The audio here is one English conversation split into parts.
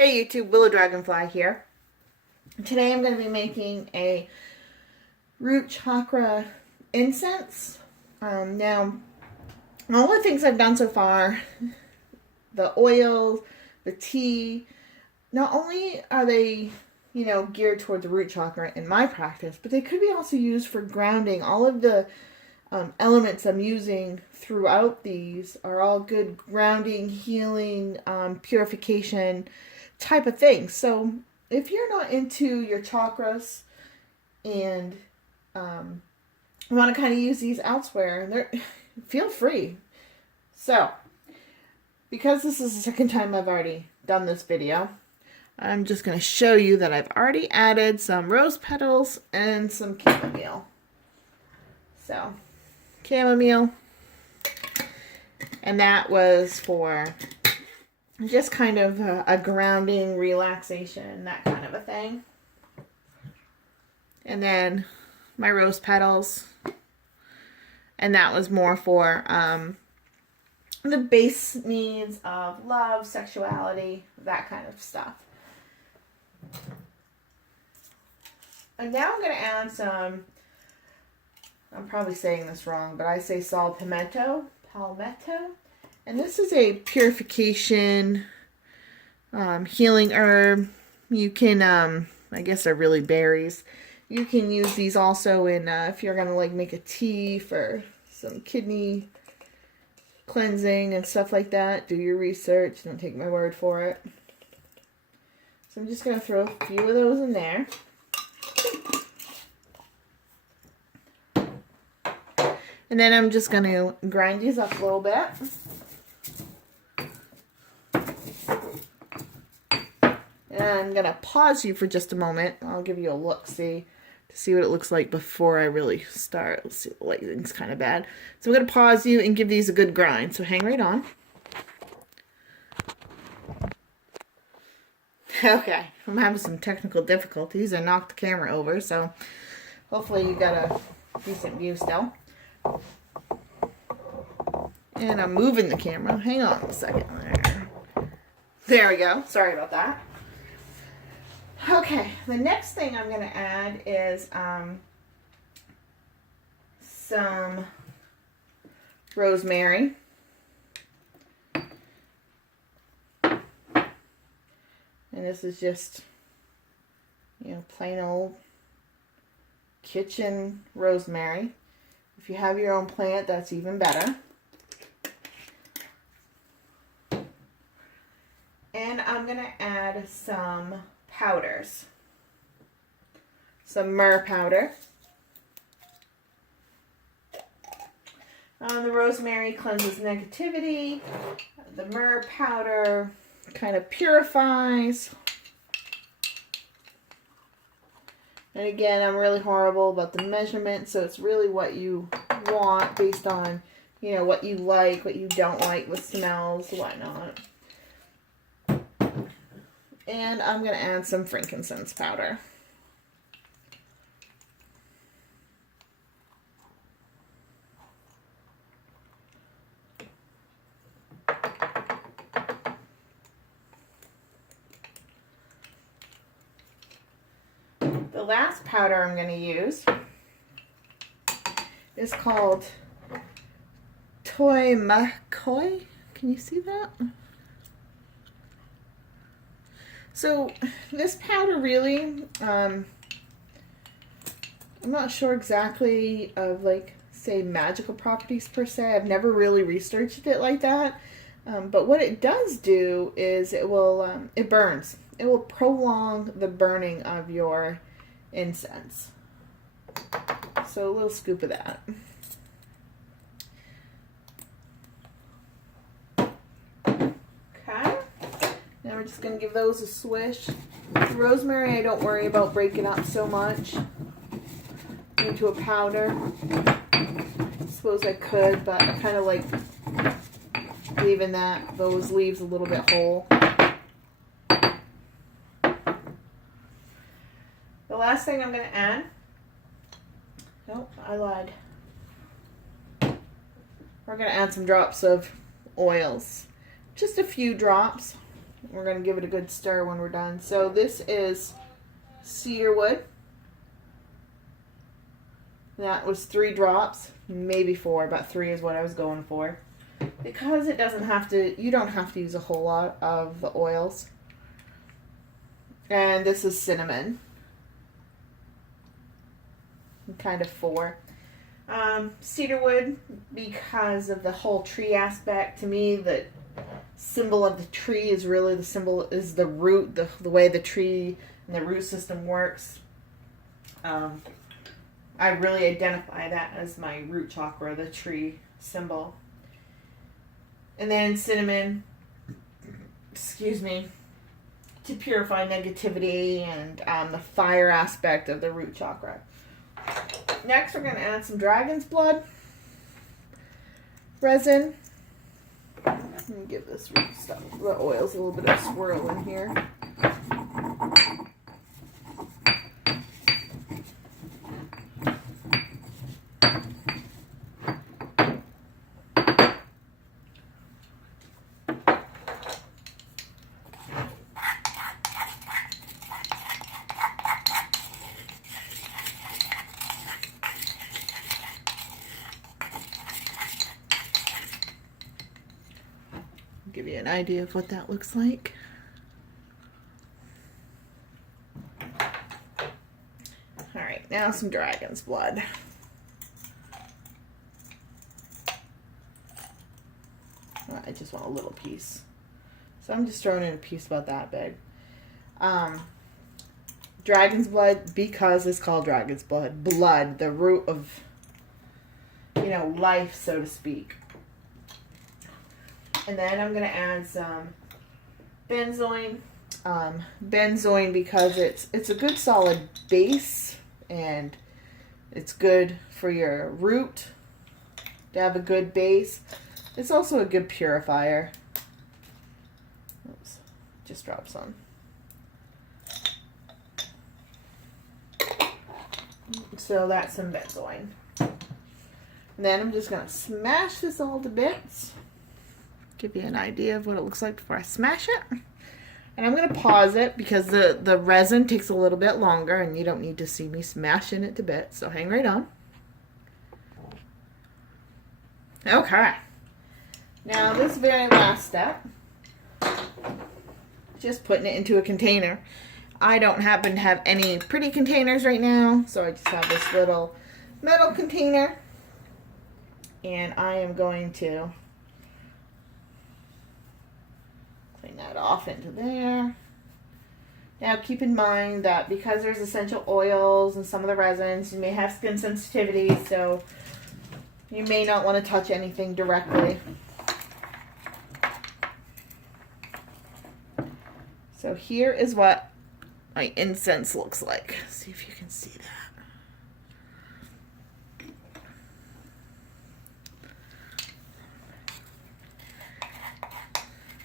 Hey YouTube, Willow Dragonfly here. Today I'm going to be making a root chakra incense. Now, all the things I've done so far, the oil, the tea, not only are they, geared towards the root chakra in my practice, but they could be also used for grounding. All of the elements I'm using throughout these are all good grounding, healing, purification type of thing. So if you're not into your chakras and want to kind of use these elsewhere, feel free. So because this is the second time I've already done this video, I'm just going to show you that I've already added some rose petals and some chamomile. So chamomile, and that was for just kind of a grounding, relaxation, that kind of a thing. And then my rose petals, and that was more for the base needs of love, sexuality, that kind of stuff. And now I'm going to add some, I'm probably saying this wrong, but I say sal palmetto. And this is a purification, healing herb. You can, I guess they're really berries. You can use these also in, if you're going to like make a tea for some kidney cleansing and stuff like that. Do your research. Don't take my word for it. So I'm just going to throw a few of those in there. And then I'm just going to grind these up a little bit. And I'm going to pause you for just a moment. I'll give you a look-see to see what it looks like before I really start. Let's see, the lighting's kind of bad. So I'm going to pause you and give these a good grind. So hang right on. Okay, I'm having some technical difficulties. I knocked the camera over, so hopefully you got a decent view still. And I'm moving the camera. Hang on a second. There we go. Sorry about that. Okay, the next thing I'm going to add is some rosemary. And this is just, plain old kitchen rosemary. If you have your own plant, that's even better. And I'm going to add some powders. Some myrrh powder. The rosemary cleanses negativity. The myrrh powder kind of purifies. And again, I'm really horrible about the measurement, so it's really what you want based on, what you like, what you don't like with smells, whatnot. And I'm going to add some frankincense powder. The last powder I'm going to use is called Toi Makoi. Can you see that? So this powder really, I'm not sure exactly of say magical properties per se. I've never really researched it like that. But what it does do is it will, it burns. It will prolong the burning of your incense. So a little scoop of that. Okay. Now we're just going to give those a swish. Rosemary, I don't worry about breaking up so much into a powder. I suppose I could, but I kind of like leaving those leaves a little bit whole. The last thing I'm going to add, nope, I lied. We're going to add some drops of oils. Just a few drops. We're going to give it a good stir when we're done. So this is cedar wood. That was 3 drops, maybe 4, but 3 is what I was going for. Because it doesn't have to, you don't have to use a whole lot of the oils. And this is cinnamon. Kind of 4. Cedar wood, because of the whole tree aspect. To me, the symbol of the tree is really the symbol, is the root, the way the tree and the root system works. I really identify that as my root chakra, the tree symbol. And then cinnamon, excuse me, to purify negativity and the fire aspect of the root chakra. Next, we're going to add some dragon's blood resin. Let me give this root stuff, the oils, a little bit of swirl in here. Give you an idea of what that looks like. Alright, now some dragon's blood. I just want a little piece. So I'm just throwing in a piece about that big. Dragon's blood, because it's called dragon's blood. Blood, the root of, life, so to speak. And then I'm going to add some benzoin. Benzoin because it's a good solid base, and it's good for your root to have a good base. It's also a good purifier. Oops, just dropped some. So that's some benzoin. And then I'm just going to smash this all to bits. Give you an idea of what it looks like before I smash it. And I'm going to pause it because the resin takes a little bit longer and you don't need to see me smashing it to bits. So hang right on. Okay. Now this very last step, just putting it into a container. I don't happen to have any pretty containers right now, so I just have this little metal container. And I am going to clean that off into there. Now keep in mind that because there's essential oils and some of the resins, you may have skin sensitivity, so you may not want to touch anything directly. So here is what my incense looks like. See if you can see that.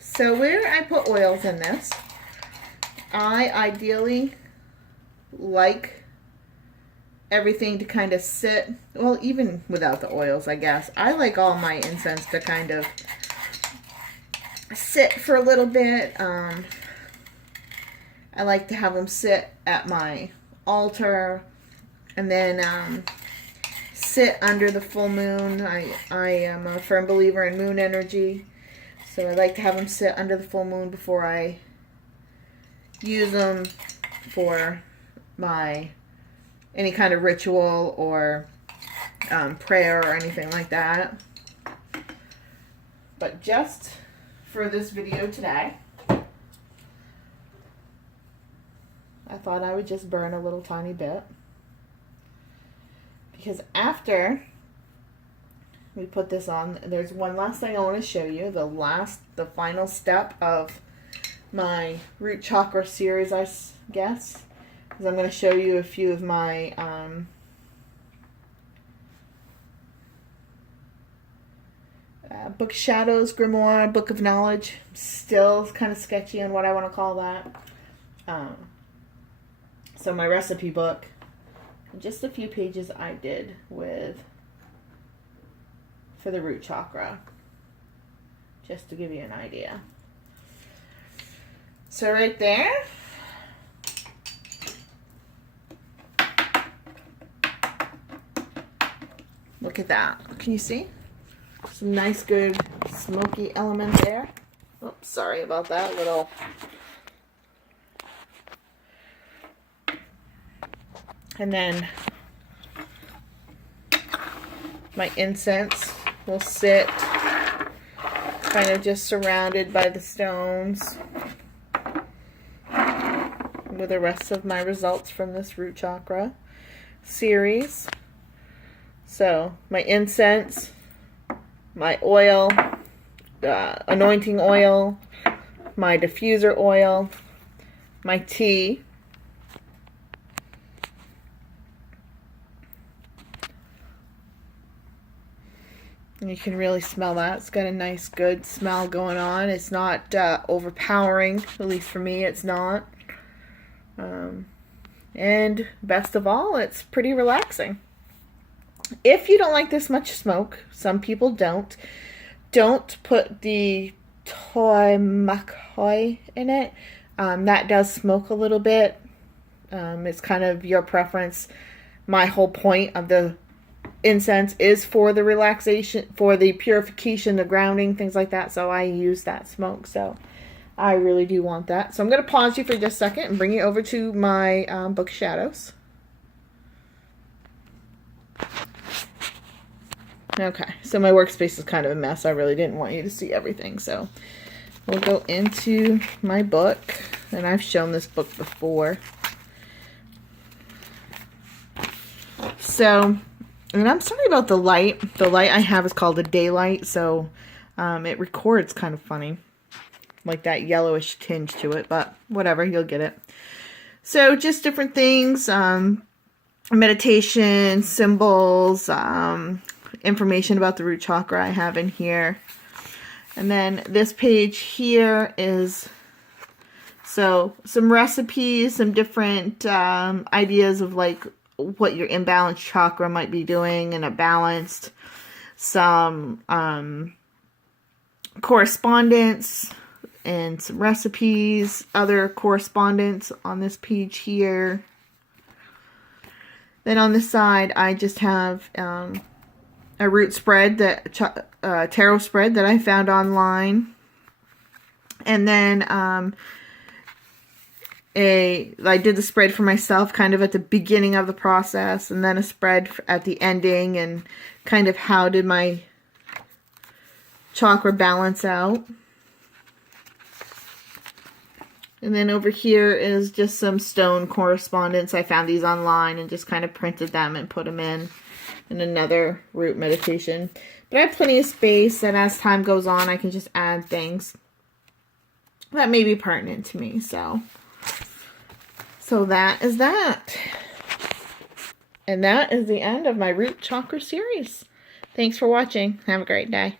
So where I put oils in this, I ideally like everything to kind of sit, well, even without the oils, I guess. I like all my incense to kind of sit for a little bit. I like to have them sit at my altar and then sit under the full moon. I am a firm believer in moon energy. So I like to have them sit under the full moon before I use them for my any kind of ritual or prayer or anything like that. But just for this video today, I thought I would just burn a little tiny bit. Because after we put this on, there's one last thing I want to show you. The final step of my root chakra series, I guess, is I'm going to show you a few of my Book Shadows, Grimoire, Book of Knowledge. Still kind of sketchy on what I want to call that. So my recipe book, just a few pages I did for the root chakra, just to give you an idea. So right there, look at that. Can you see? Some nice, good, smoky element there. Oops, sorry about that little. And then my incense will sit kind of just surrounded by the stones with the rest of my results from this root chakra series. So my incense, my oil, anointing oil, my diffuser oil, my tea, and you can really smell that. It's got a nice good smell going on. It's not overpowering, at least for me it's not. And best of all, it's pretty relaxing. If you don't like this much smoke, some people don't put the toi makoi in it. That does smoke a little bit. It's kind of your preference. My whole point of the incense is for the relaxation, for the purification, the grounding, things like that. So I use that smoke. So I really do want that. So I'm going to pause you for just a second and bring you over to my book shadows. Okay, so my workspace is kind of a mess. I really didn't want you to see everything. So we'll go into my book. And I've shown this book before. So, and I'm sorry about the light. The light I have is called a daylight. So it records kind of funny. Like that yellowish tinge to it. But whatever, you'll get it. So just different things. Meditation, symbols, information about the root chakra I have in here. And then this page here is so some recipes, some different ideas of like what your imbalanced chakra might be doing and a balanced, some correspondence and some recipes, other correspondence on this page here. Then on this side I just have a root spread, that tarot spread that I found online. And then I did the spread for myself kind of at the beginning of the process, and then a spread at the ending, and kind of how did my chakra balance out. And then over here is just some stone correspondence. I found these online and just kind of printed them and put them in another root meditation. But I have plenty of space, and as time goes on I can just add things that may be pertinent to me. So that is that. And that is the end of my root chakra series. Thanks for watching. Have a great day.